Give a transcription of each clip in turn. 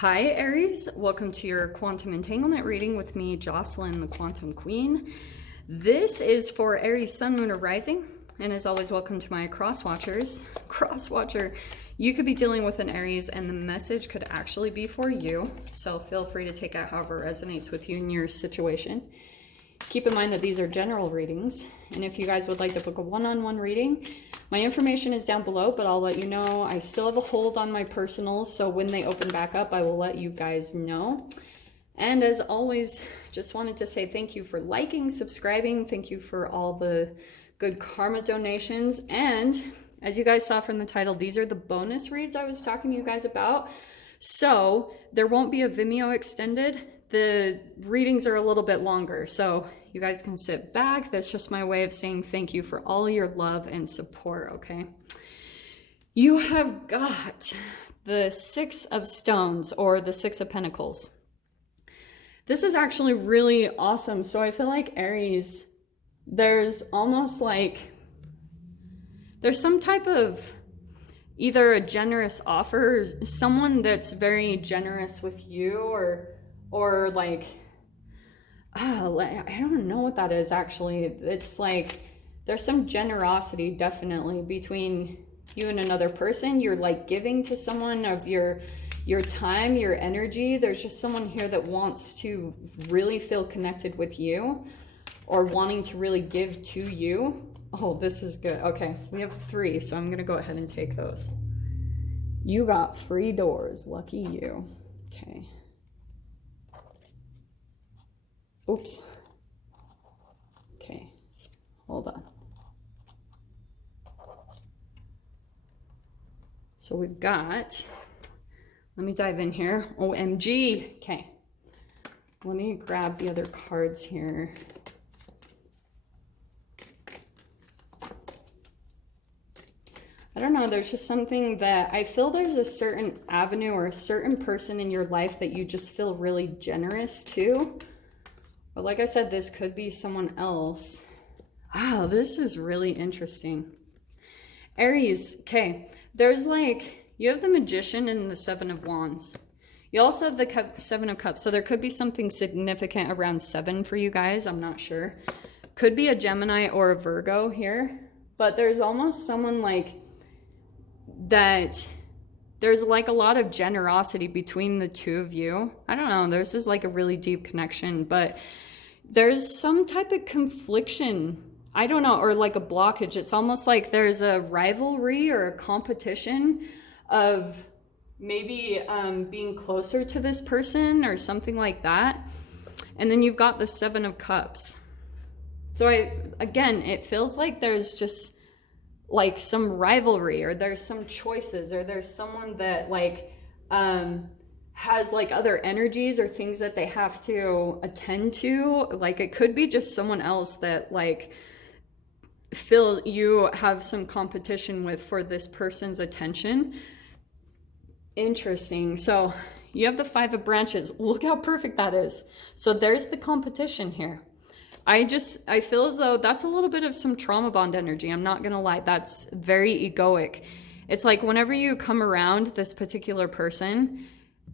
Hi Aries, welcome to your quantum entanglement reading with me, Jocelyn, the Quantum Queen. This is for Aries Sun, Moon, or Rising, and as always, welcome to my cross-watchers. Cross-watcher, you could be dealing with an Aries and the message could actually be for you, so feel free to take out however resonates with you in your situation. Keep in mind that these are general readings, and if you guys would like to book a one-on-one reading, my information is down below, but I'll let you know I still have a hold on my personals, so when they open back up, I will let you guys know. And as always, just wanted to say thank you for liking, subscribing, thank you for all the good karma donations, and as you guys saw from the title, these are the bonus reads I was talking to you guys about. So there won't be a Vimeo extended. The readings are a little bit longer, so you guys can sit back. That's just my way of saying thank you for all your love and support, okay? You have got the Six of Stones, or the Six of Pentacles. This is actually really awesome. So I feel like Aries, there's almost like, there's some type of either a generous offer, someone that's very generous with you, or like, I don't know what that is actually. It's like there's some generosity definitely between you and another person. You're like giving to someone of your time, your energy. There's just someone here that wants to really feel connected with you or wanting to really give to you. Oh, this is good. Okay, we have 3, so I'm gonna go ahead and take those. You got free doors, lucky you. Okay. Oops. Okay, hold on. So we've got, let me dive in here. OMG. Okay, let me grab the other cards here. I don't know, there's just something that I feel there's a certain avenue or a certain person in your life that you just feel really generous to. But like I said, this could be someone else. Wow, this is really interesting. Aries, okay, there's like, you have the Magician and the Seven of Wands. You also have the Seven of Cups, so there could be something significant around 7 for you guys, I'm not sure. Could be a Gemini or a Virgo here, but there's almost someone like that, there's like a lot of generosity between the two of you. I don't know, there's just like a really deep connection, but there's some type of confliction, I don't know, or like a blockage. It's almost like there's a rivalry or a competition of maybe being closer to this person or something like that. And then you've got the Seven of Cups. So again, it feels like there's just like some rivalry, or there's some choices, or there's someone that like has like other energies or things that they have to attend to. Like it could be just someone else that like feel you have some competition with for this person's attention. Interesting. So you have the Five of Branches. Look how perfect that is. So there's the competition here. I feel as though that's a little bit of some trauma bond energy. I'm not gonna lie, that's very egoic. It's like whenever you come around this particular person,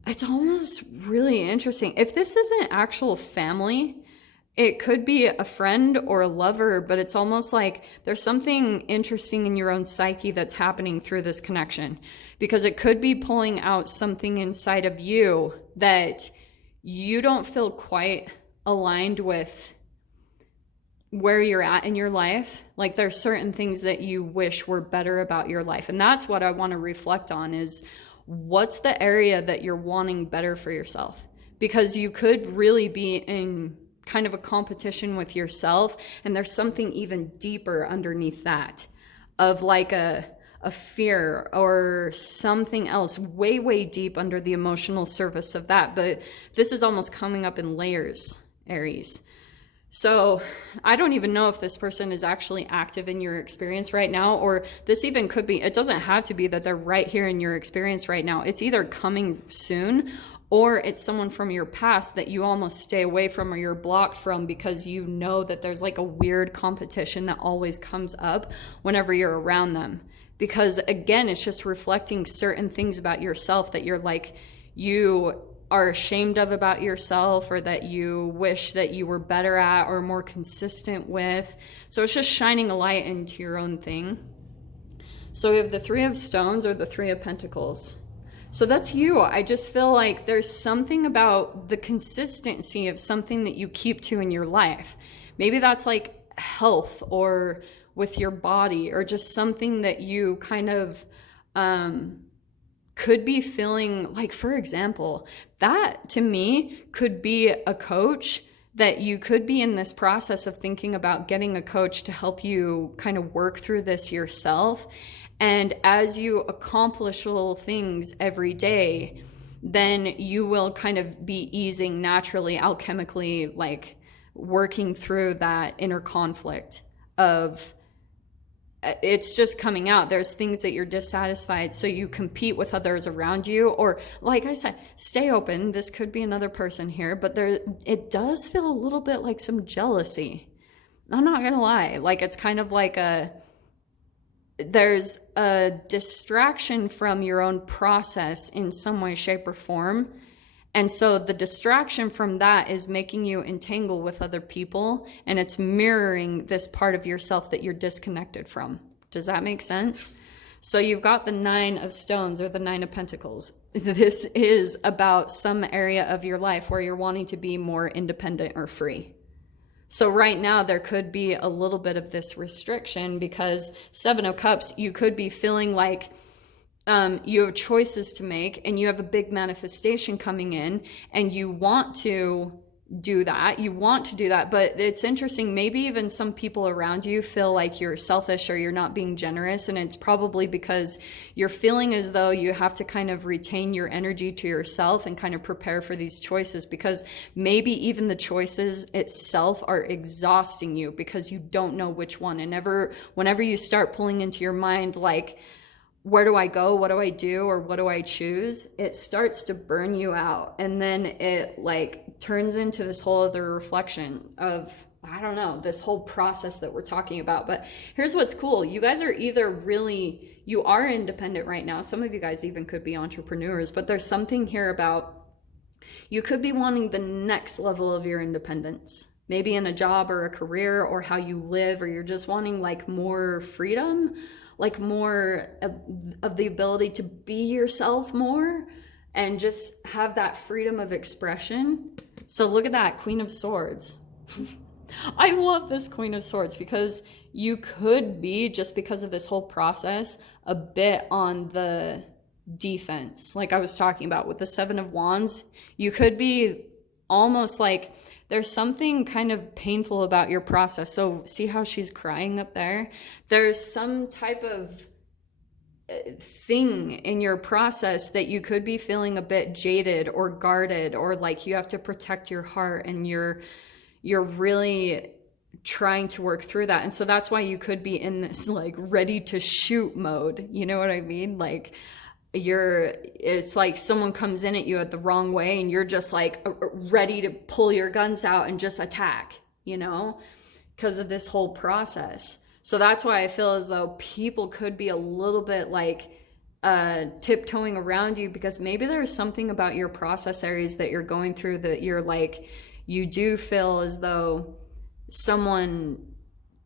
it's almost really interesting. If this isn't actual family, it could be a friend or a lover, but it's almost like there's something interesting in your own psyche that's happening through this connection, because it could be pulling out something inside of you that you don't feel quite aligned with where you're at in your life. Like there's certain things that you wish were better about your life. And that's what I want to reflect on, is what's the area that you're wanting better for yourself? Because you could really be in kind of a competition with yourself, and there's something even deeper underneath that, of like a fear or something else way, way deep under the emotional surface of that. But this is almost coming up in layers, Aries. So I don't even know if this person is actually active in your experience right now, or this even could be, it doesn't have to be that they're right here in your experience right now. It's either coming soon, or it's someone from your past that you almost stay away from or you're blocked from, because you know that there's like a weird competition that always comes up whenever you're around them. Because again, it's just reflecting certain things about yourself that you're like, you are ashamed of about yourself, or that you wish that you were better at or more consistent with. So it's just shining a light into your own thing. So we have the Three of Stones or the Three of Pentacles. So that's you. I just feel like there's something about the consistency of something that you keep to in your life. Maybe that's like health, or with your body, or just something that you kind of could be feeling like. For example, that to me could be a coach, that you could be in this process of thinking about getting a coach to help you kind of work through this yourself. And as you accomplish little things every day, then you will kind of be easing naturally, alchemically, like working through that inner conflict of, it's just coming out. There's things that you're dissatisfied, so you compete with others around you. Or like I said, stay open. This could be another person here, but it does feel a little bit like some jealousy. I'm not gonna lie. Like, it's kind of like there's a distraction from your own process in some way, shape, or form. And so the distraction from that is making you entangle with other people, and it's mirroring this part of yourself that you're disconnected from. Does that make sense? So you've got the Nine of Stones or the Nine of Pentacles. This is about some area of your life where you're wanting to be more independent or free. So right now there could be a little bit of this restriction, because Seven of Cups, you could be feeling like you have choices to make, and you have a big manifestation coming in, and you want to do that. But it's interesting, maybe even some people around you feel like you're selfish or you're not being generous, and it's probably because you're feeling as though you have to kind of retain your energy to yourself and kind of prepare for these choices, because maybe even the choices itself are exhausting you because you don't know which one. And whenever you start pulling into your mind, like, where do I go? What do I do? Or what do I choose? It starts to burn you out. And then it like turns into this whole other reflection of, I don't know, this whole process that we're talking about. But here's what's cool. You guys are you are independent right now. Some of you guys even could be entrepreneurs, but there's something here about, you could be wanting the next level of your independence. Maybe in a job or a career, or how you live, or you're just wanting like more freedom, like more of the ability to be yourself more, and just have that freedom of expression. So look at that, Queen of Swords. I love this Queen of Swords, because you could be, just because of this whole process, a bit on the defense. Like I was talking about with the Seven of Wands, you could be almost like, there's something kind of painful about your process. So see how she's crying up there? There's some type of thing in your process that you could be feeling a bit jaded or guarded, or like you have to protect your heart, and you're really trying to work through that. And so that's why you could be in this like ready to shoot mode. You know what I mean? Like, it's like someone comes in at you at the wrong way, and you're just like ready to pull your guns out and just attack, because of this whole process. So that's why I feel as though people could be a little bit like tiptoeing around you, because maybe there's something about your process, Aries, that you're going through, that you're like, you do feel as though someone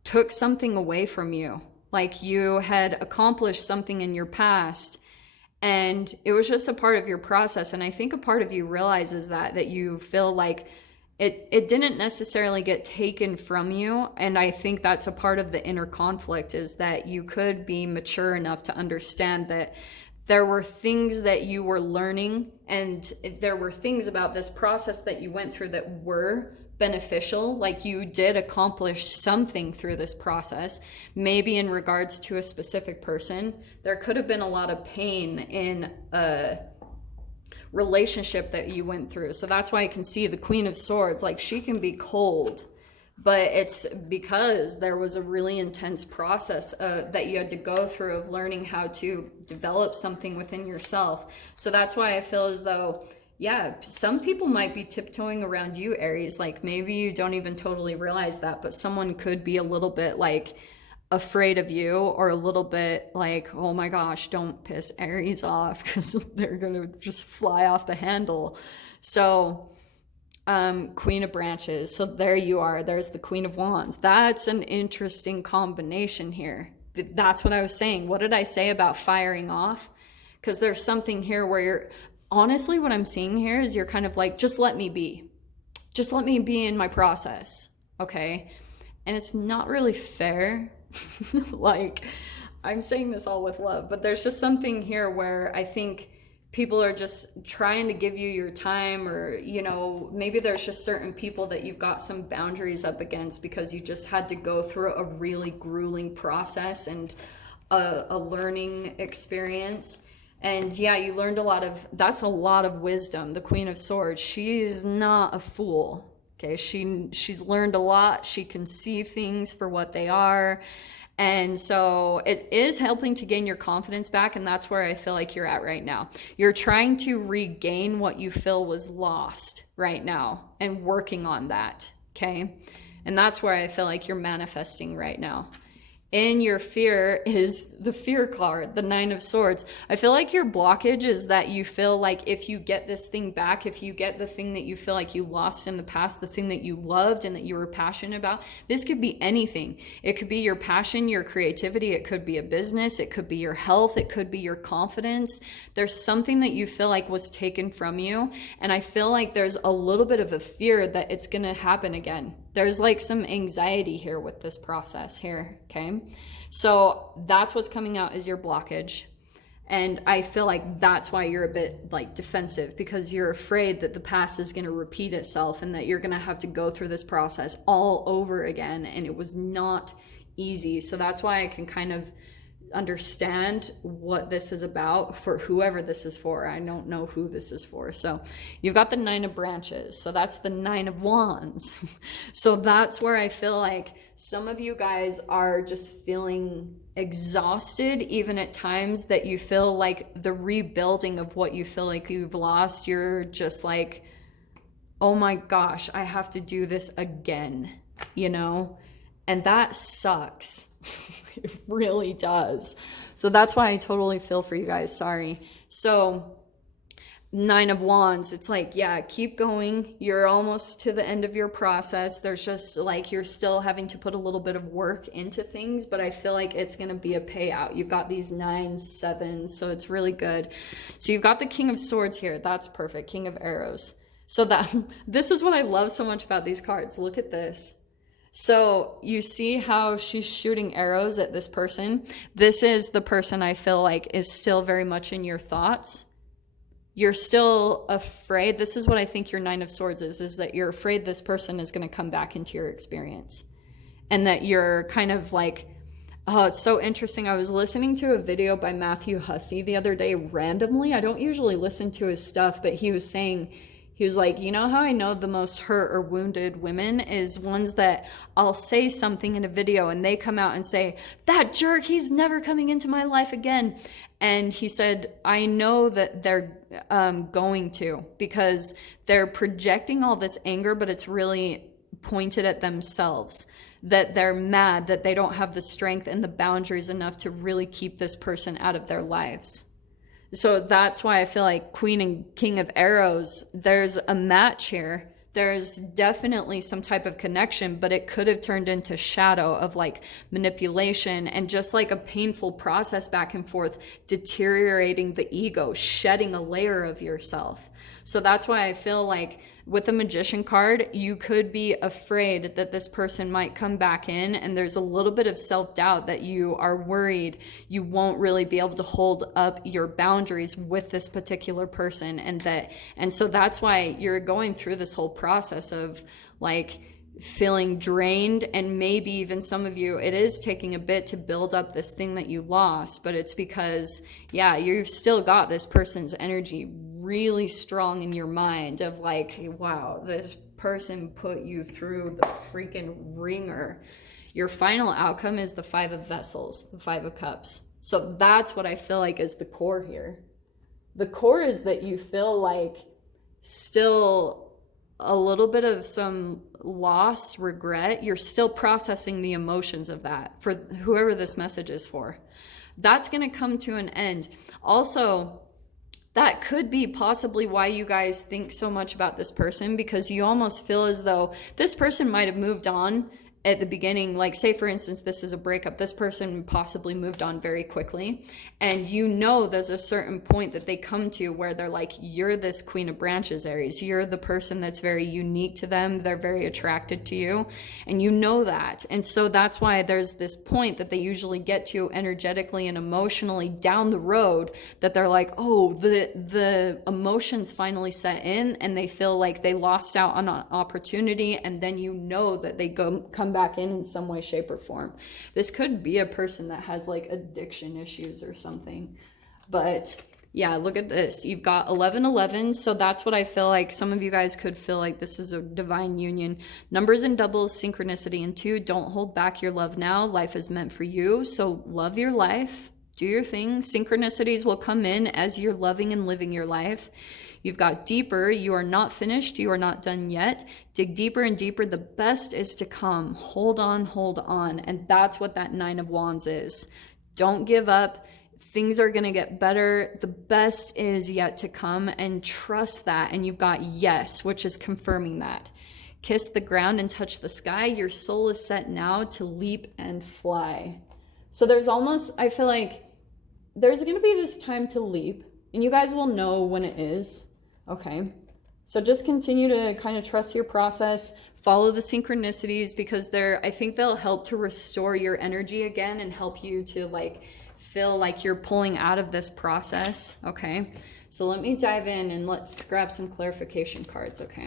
took something away from you. Like you had accomplished something in your past, and it was just a part of your process. And I think a part of you realizes that you feel like it didn't necessarily get taken from you. And I think that's a part of the inner conflict, is that you could be mature enough to understand that there were things that you were learning, and there were things about this process that you went through that were beneficial. Like you did accomplish something through this process, maybe in regards to a specific person. There could have been a lot of pain in a relationship that you went through. So that's why I can see the Queen of Swords, like she can be cold, but it's because there was a really intense process that you had to go through of learning how to develop something within yourself. So that's why I feel as though, yeah, some people might be tiptoeing around you, Aries. Like maybe you don't even totally realize that, but someone could be a little bit like afraid of you, or a little bit like, oh my gosh, don't piss Aries off because they're gonna just fly off the handle. So Queen of Branches, so there you are, there's the Queen of Wands. That's an interesting combination here. That's what I was saying. What did I say about firing off? Because there's something here where you're, honestly, what I'm seeing here is you're kind of like, just let me be in my process, okay? And it's not really fair. Like, I'm saying this all with love, but there's just something here where I think people are just trying to give you your time, or, you know, maybe there's just certain people that you've got some boundaries up against because you just had to go through a really grueling process and a learning experience. And yeah, you learned that's a lot of wisdom. The Queen of Swords, she's not a fool. Okay, she's learned a lot. She can see things for what they are. And so it is helping to gain your confidence back. And that's where I feel like you're at right now. You're trying to regain what you feel was lost right now and working on that. Okay. And that's where I feel like you're manifesting right now. In your fear is the fear card, the Nine of Swords. I feel like your blockage is that you feel like if you get this thing back, if you get the thing that you feel like you lost in the past, the thing that you loved and that you were passionate about, this could be anything. It could be your passion, your creativity. It could be a business. It could be your health. It could be your confidence. There's something that you feel like was taken from you. And I feel like there's a little bit of a fear that it's going to happen again. There's like some anxiety here with this process here, okay? So that's what's coming out is your blockage. And I feel like that's why you're a bit like defensive, because you're afraid that the past is going to repeat itself and that you're going to have to go through this process all over again. And it was not easy. So that's why I can kind of understand what this is about for whoever this is for. I don't know who this is for. So you've got the Nine of Branches. So that's the Nine of Wands. So that's where I feel like some of you guys are just feeling exhausted, even at times that you feel like the rebuilding of what you feel like you've lost. You're just like, oh my gosh, I have to do this again, you know? And that sucks. It really does. So that's why I totally feel for you guys. Sorry. So Nine of Wands, it's like, yeah, keep going. You're almost to the end of your process. There's just like, you're still having to put a little bit of work into things, but I feel like it's going to be a payout. You've got these 9s, 7s, so it's really good. So you've got the King of Swords here. That's perfect. King of Arrows. So this is what I love so much about these cards. Look at this. So you see how she's shooting arrows at this person. This is the person I feel like is still very much in your thoughts. You're still afraid. This is what I think your Nine of Swords is that you're afraid this person is going to come back into your experience. And that you're kind of like, oh, it's so interesting. I was listening to a video by Matthew Hussey the other day randomly. I don't usually listen to his stuff, but he was saying, he was like, you know how I know the most hurt or wounded women is ones that I'll say something in a video and they come out and say, that jerk, he's never coming into my life again. And he said, I know that they're going to, because they're projecting all this anger, but it's really pointed at themselves, that they're mad that they don't have the strength and the boundaries enough to really keep this person out of their lives. So that's why I feel like Queen and King of Arrows, there's a match here. There's definitely some type of connection, but it could have turned into shadow of like manipulation and just like a painful process back and forth, deteriorating the ego, shedding a layer of yourself. So that's why I feel like with the Magician card, you could be afraid that this person might come back in, and there's a little bit of self-doubt that you are worried you won't really be able to hold up your boundaries with this particular person, and so that's why you're going through this whole process of like feeling drained, and maybe even some of you, it is taking a bit to build up this thing that you lost, but it's because, yeah, you've still got this person's energy really strong in your mind of like, wow, this person put you through the freaking ringer. Your final outcome is the Five of Vessels, the Five of Cups. So that's what I feel like is the core here. The core is that you feel like still a little bit of some loss, regret. You're still processing the emotions of that for whoever this message is for. That's going to come to an end. Also, that could be possibly why you guys think so much about this person, because you almost feel as though this person might have moved on at the beginning. Like, say for instance, this is a breakup. This person possibly moved on very quickly, and you know there's a certain point that they come to where they're like, you're this Queen of Branches, Aries. You're the person that's very unique to them. They're very attracted to you, and you know that. And so that's why there's this point that they usually get to energetically and emotionally down the road, that they're like, oh, the emotions finally set in, and they feel like they lost out on an opportunity, and then you know that they come back in some way, shape, or form. This could be a person that has like addiction issues or something. But yeah, look at this. You've got 1111. So that's what I feel like. Some of you guys could feel like this is a divine union. Numbers and doubles, synchronicity. And 2, don't hold back your love now. Life is meant for you. So love your life. Do your thing. Synchronicities will come in as you're loving and living your life. You've got deeper. You are not finished. You are not done yet. Dig deeper and deeper. The best is to come. Hold on, hold on. And that's what that 9 of Wands is. Don't give up. Things are going to get better. The best is yet to come, and trust that. And you've got yes, which is confirming that. Kiss the ground and touch the sky. Your soul is set now to leap and fly. So there's almost, I feel like there's going to be this time to leap, and you guys will know when it is. Okay, so just continue to kind of trust your process, follow the synchronicities, because I think they'll help to restore your energy again and help you to like feel like you're pulling out of this process. Okay, so let me dive in and let's grab some clarification cards. Okay,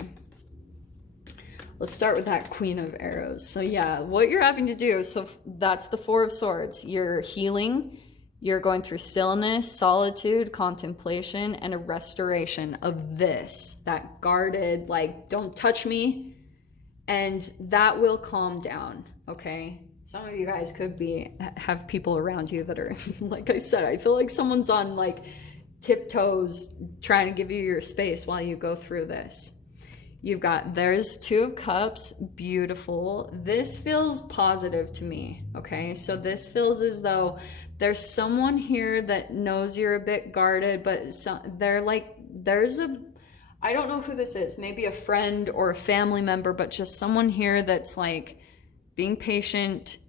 let's start with that Queen of Arrows. So yeah, what you're having to do, so that's the 4 of Swords. You're healing. You're going through stillness, solitude, contemplation, and a restoration of this, that guarded, like, don't touch me. And that will calm down, okay? Some of you guys could have people around you that are, like I said, I feel like someone's on like tiptoes trying to give you your space while you go through this. You've got, there's 2 of Cups, beautiful. This feels positive to me, okay? So this feels as though there's someone here that knows you're a bit guarded, but they're like, I don't know who this is, maybe a friend or a family member, but just someone here that's like being patient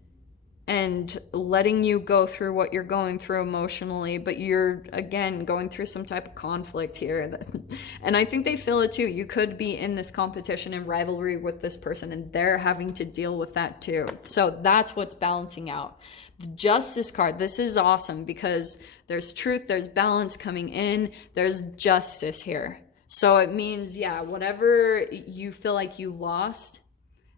and letting you go through what you're going through emotionally, but you're, again, going through some type of conflict here. And I think they feel it too. You could be in this competition and rivalry with this person, and they're having to deal with that too. So that's what's balancing out. The Justice card, this is awesome because there's truth, there's balance coming in, there's justice here. So it means, yeah, whatever you feel like you lost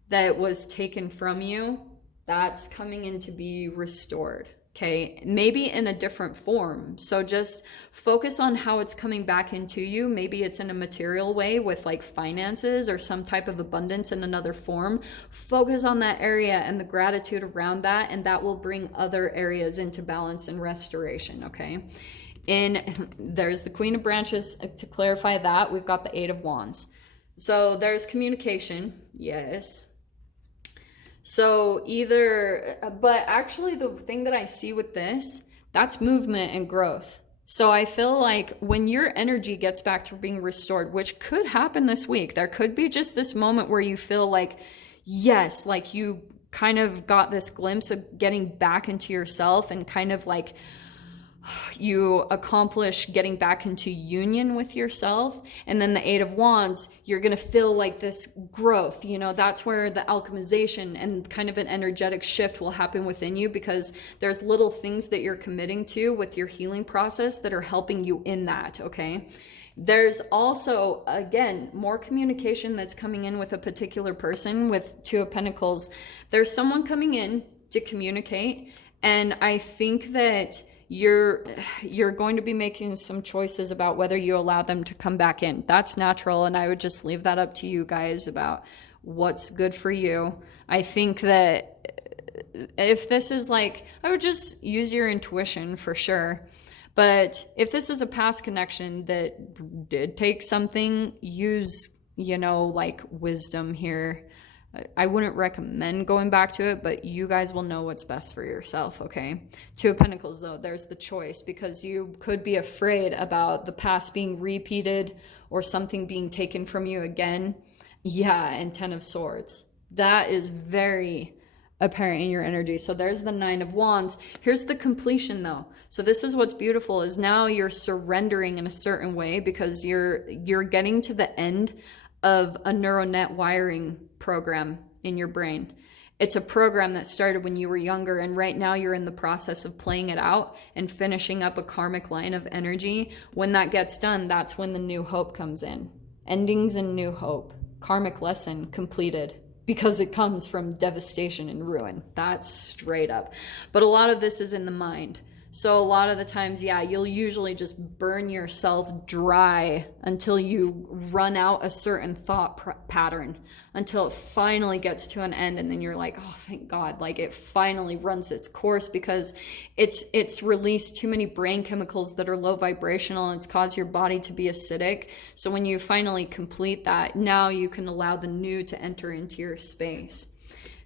that was taken from you, that's coming in to be restored, okay? Maybe in a different form. So just focus on how it's coming back into you. Maybe it's in a material way with like finances or some type of abundance in another form. Focus on that area and the gratitude around that, and that will bring other areas into balance and restoration, okay? There's the Queen of Branches. To clarify that, we've got the 8 of Wands. So there's communication, yes. So but actually the thing that I see with this, that's movement and growth. So I feel like when your energy gets back to being restored, which could happen this week, there could be just this moment where you feel like, yes, like you kind of got this glimpse of getting back into yourself and kind of like you accomplish getting back into union with yourself. And then the 8 of Wands, you're going to feel like this growth, you know, that's where the alchemization and kind of an energetic shift will happen within you, because there's little things that you're committing to with your healing process that are helping you in that, okay? There's also, again, more communication that's coming in with a particular person with 2 of Pentacles. There's someone coming in to communicate, and I think that you're going to be making some choices about whether you allow them to come back in. That's natural, and I would just leave that up to you guys about what's good for you. I think that if this is like, I would just use your intuition for sure. But if this is a past connection that did take something, use you know, like wisdom here. I wouldn't recommend going back to it, but you guys will know what's best for yourself, okay? Two of Pentacles, though, there's the choice, because you could be afraid about the past being repeated or something being taken from you again. Yeah, and Ten of Swords. That is very apparent in your energy. So there's the Nine of Wands. Here's the completion, though. So this is what's beautiful, is now you're surrendering in a certain way, because you're getting to the end of a neural net wiring program in your brain. It's a program that started when you were younger, and right now you're in the process of playing it out and finishing up a karmic line of energy. When that gets done, that's when the new hope comes in. Endings and new hope. Karmic lesson completed, because it comes from devastation and ruin. That's straight up. But a lot of this is in the mind. So a lot of the times, yeah, you'll usually just burn yourself dry until you run out a certain thought pattern, until it finally gets to an end. And then you're like, oh, thank God, like it finally runs its course, because it's released too many brain chemicals that are low vibrational, and it's caused your body to be acidic. So when you finally complete that, now you can allow the new to enter into your space.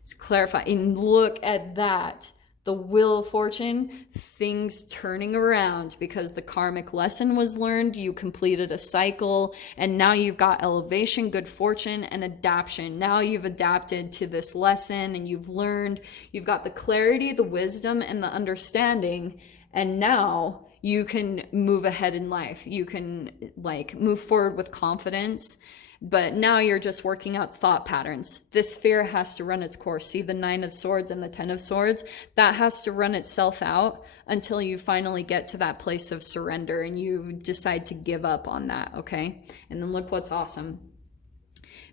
Let's clarify. And look at that. The Wheel of Fortune, things turning around, because the karmic lesson was learned, you completed a cycle, and now you've got elevation, good fortune, and adaptation. Now you've adapted to this lesson, and you've learned, you've got the clarity, the wisdom, and the understanding, and now you can move ahead in life. You can like move forward with confidence. But now you're just working out thought patterns. This fear has to run its course. See the Nine of Swords and the Ten of Swords? That has to run itself out until you finally get to that place of surrender and you decide to give up on that, okay? And then look what's awesome.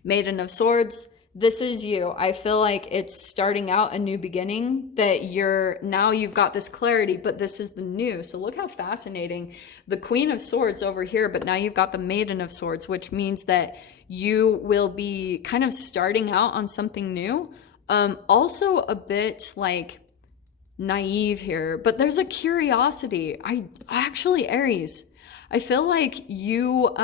Maiden of Swords. This is you. I feel like it's starting out a new beginning, that now you've got this clarity, but this is the new. So look how fascinating. The Queen of Swords over here, but now you've got the Maiden of Swords, which means that you will be kind of starting out on something new. Also a bit like naive here, but there's a curiosity. I actually, Aries, I feel like you,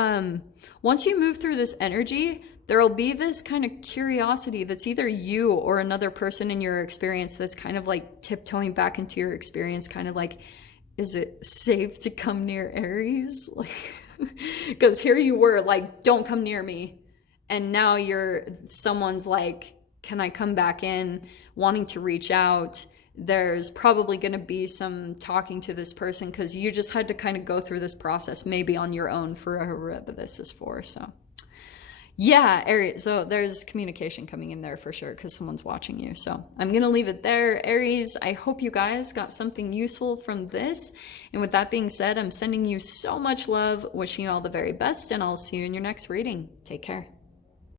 once you move through this energy, there will be this kind of curiosity that's either you or another person in your experience that's kind of like tiptoeing back into your experience, kind of like, is it safe to come near Aries? Like, because here you were like, don't come near me. And now someone's like, can I come back in, wanting to reach out? There's probably going to be some talking to this person, because you just had to kind of go through this process maybe on your own for whoever this is for. So yeah, Aries. So there's communication coming in there for sure, because someone's watching you. So I'm going to leave it there. Aries, I hope you guys got something useful from this. And with that being said, I'm sending you so much love, wishing you all the very best, and I'll see you in your next reading. Take care.